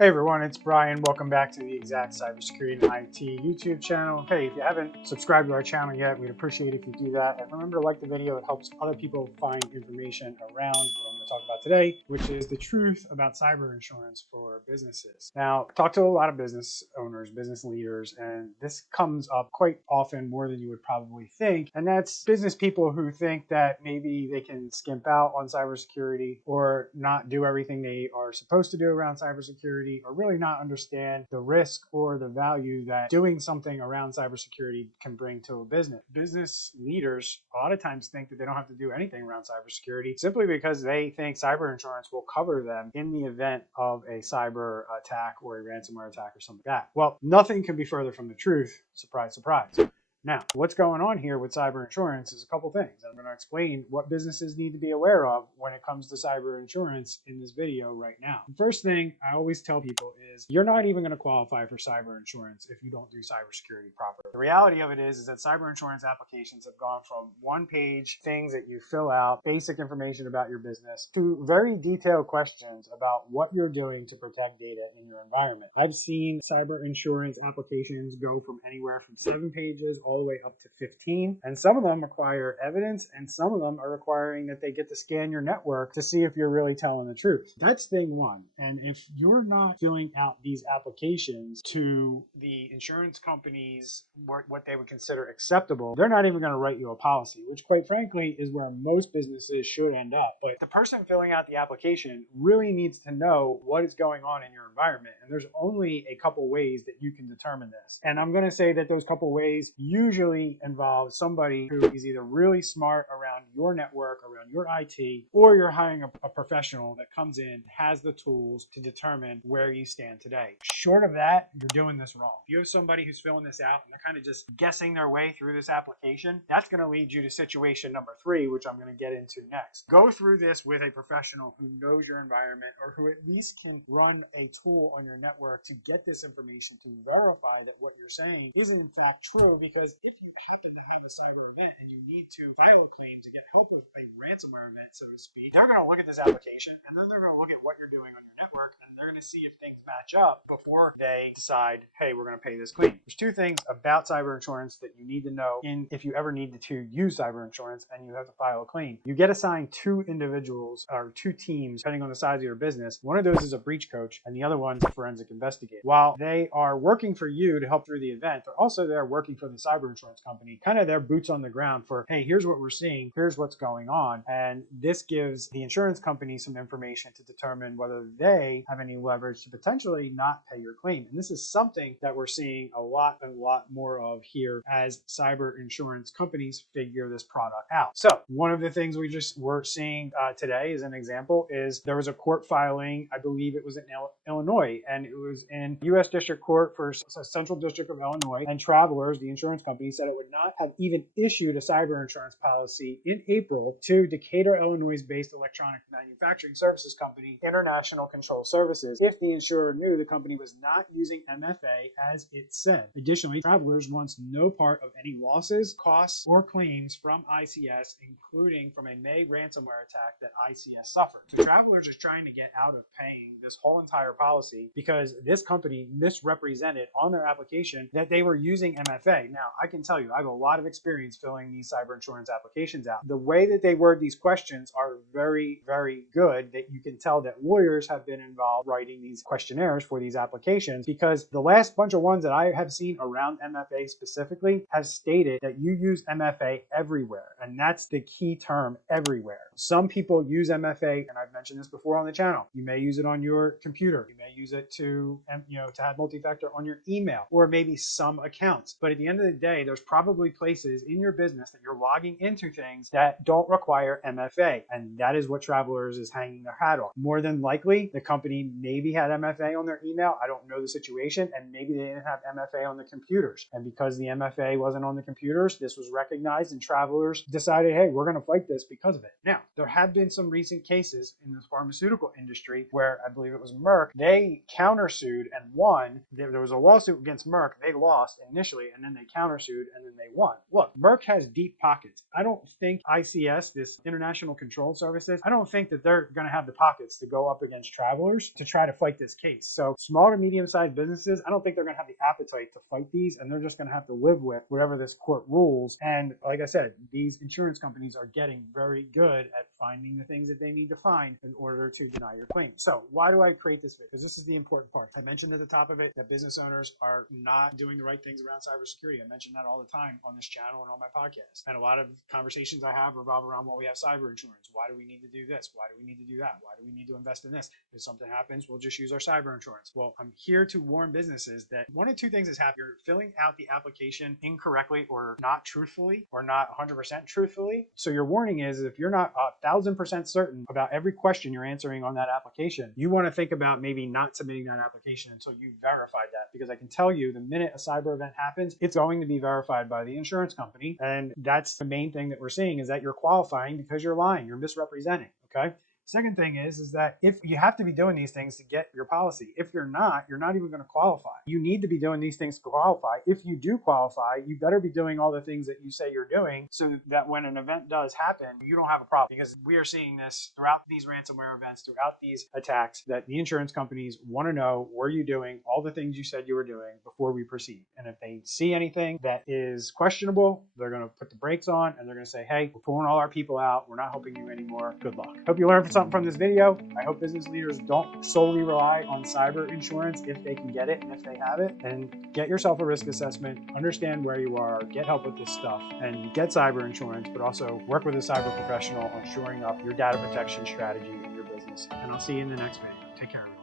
Hey everyone, it's Brian. Welcome back to the Exact Cybersecurity and IT YouTube channel. Hey, if you haven't subscribed to our channel yet, we'd appreciate it if you do that. And remember to like the video. It helps other people find information around what I'm going to talk about today, which is the truth about cyber insurance for businesses. Now, I talk to a lot of business owners, business leaders, and this comes up quite often, more than you would probably think. And that's business people who think that maybe they can skimp out on cybersecurity or not do everything they are supposed to do around cybersecurity, or really not understand the risk or the value that doing something around cybersecurity can bring to a business. Business leaders a lot of times think that they don't have to do anything around cybersecurity simply because they think cyber insurance will cover them in the event of a cyber attack or a ransomware attack or something like that. Well, nothing can be further from the truth. Surprise, surprise. Now, what's going on here with cyber insurance is a couple things. I'm going to explain what businesses need to be aware of when it comes to cyber insurance in this video right now. The first thing I always tell people is you're not even going to qualify for cyber insurance if you don't do cybersecurity properly. The reality of it is that cyber insurance applications have gone from one-page things that you fill out, basic information about your business, to very detailed questions about what you're doing to protect data in your environment. I've seen cyber insurance applications go from anywhere from 7 pages all the way up to 15. And some of them require evidence, and some of them are requiring that they get to scan your network to see if you're really telling the truth. That's thing one. And if you're not filling out these applications to the insurance companies, what they would consider acceptable, they're not even going to write you a policy, which quite frankly is where most businesses should end up. But the person filling out the application really needs to know what is going on in your environment. And there's only a couple ways that you can determine this. And I'm going to say that those couple ways usually involve somebody who is either really smart around your network, around your IT, or you're hiring a professional that comes in, has the tools to determine where you stand today. Short of that, you're doing this wrong. If you have somebody who's filling this out and they're kind of just guessing their way through this application, that's going to lead you to situation number 3, which I'm going to get into next. Go through this with a professional who knows your environment, or who at least can run a tool on your network to get this information to verify that what you're saying is in fact true. Because if you happen to have a cyber event and you need to file a claim to get help with a ransomware event, so to speak, they're going to look at this application and then they're going to look at what you're doing on your network, and they're going to see if things match up before they decide, hey, we're going to pay this claim. There's 2 things about cyber insurance that you need to know if you ever need to use cyber insurance and you have to file a claim. You get assigned 2 individuals or 2 teams depending on the size of your business. One of those is a breach coach and the other one's a forensic investigator. While they are working for you to help through the event, they're also there working for the cyber insurance company, kind of their boots on the ground for, hey, here's what we're seeing, here's what's going on. And this gives the insurance company some information to determine whether they have any leverage to potentially not pay your claim. And this is something that we're seeing a lot more of here as cyber insurance companies figure this product out. So one of the things we're seeing today as an example is there was a court filing, I believe it was in Illinois, and it was in U.S. District Court for Central District of Illinois, and Travelers, the insurance company, said it would not have even issued a cyber insurance policy in April to Decatur, Illinois-based electronic manufacturing services company, International Control Services, if the insurer knew the company was not using MFA as it said. Additionally, Travelers wants no part of any losses, costs, or claims from ICS, including from a May ransomware attack that ICS suffered. So Travelers is trying to get out of paying this whole entire policy because this company misrepresented on their application that they were using MFA. Now, I can tell you, I have a lot of experience filling these cyber insurance applications out. The way that they word these questions are very, very good, that you can tell that lawyers have been involved writing these questionnaires for these applications, because the last bunch of ones that I have seen around MFA specifically have stated that you use MFA everywhere. And that's the key term, everywhere. Some people use MFA, and I've mentioned this before on the channel. You may use it on your computer. You may use it to have multi-factor on your email, or maybe some accounts. But at the end of the day, there's probably places in your business that you're logging into things that don't require MFA. And that is what Travelers is hanging their hat on. More than likely, the company maybe had MFA on their email. I don't know the situation. And maybe they didn't have MFA on the computers. And because the MFA wasn't on the computers, this was recognized, and Travelers decided, hey, we're going to fight this because of it. Now, there have been some recent cases in the pharmaceutical industry where I believe it was Merck, they countersued and won. There was a lawsuit against Merck. They lost initially, and then they countersued countersued and then they won. Look, Merck has deep pockets. I don't think ICS, this International Control Services, I don't think that they're going to have the pockets to go up against Travelers to try to fight this case. So small to medium-sized businesses, I don't think they're going to have the appetite to fight these, and they're just going to have to live with whatever this court rules. And like I said, these insurance companies are getting very good at finding the things that they need to find in order to deny your claim. So why do I create this video? Because this is the important part. I mentioned at the top of it that business owners are not doing the right things around cybersecurity. I mention that all the time on this channel and on my podcast. And a lot of conversations I have revolve around, well, we have cyber insurance. Why do we need to do this? Why do we need to do that? Why do we need to invest in this? If something happens, we'll just use our cyber insurance. Well, I'm here to warn businesses that one of two things is happening. You're filling out the application incorrectly or not truthfully or not 100% truthfully. So your warning is if you're not 1,000% certain about every question you're answering on that application, you want to think about maybe not submitting that application until you verified that. Because I can tell you the minute a cyber event happens, it's going to be verified by the insurance company. And that's the main thing that we're seeing is that you're qualifying because you're lying, you're misrepresenting, okay? Second thing is that if you have to be doing these things to get your policy, if you're not even going to qualify. You need to be doing these things to qualify. If you do qualify, you better be doing all the things that you say you're doing so that when an event does happen, you don't have a problem. Because we are seeing this throughout these ransomware events, throughout these attacks, that the insurance companies want to know, were you doing all the things you said you were doing before we proceed? And if they see anything that is questionable, they're going to put the brakes on and they're going to say, hey, we're pulling all our people out. We're not helping you anymore. Good luck. Hope you learned something from this video. I hope business leaders don't solely rely on cyber insurance if they can get it and if they have it, and get yourself a risk assessment, understand where you are, get help with this stuff, and get cyber insurance, but also work with a cyber professional on shoring up your data protection strategy in your business. And I'll see you in the next video. Take care, everybody.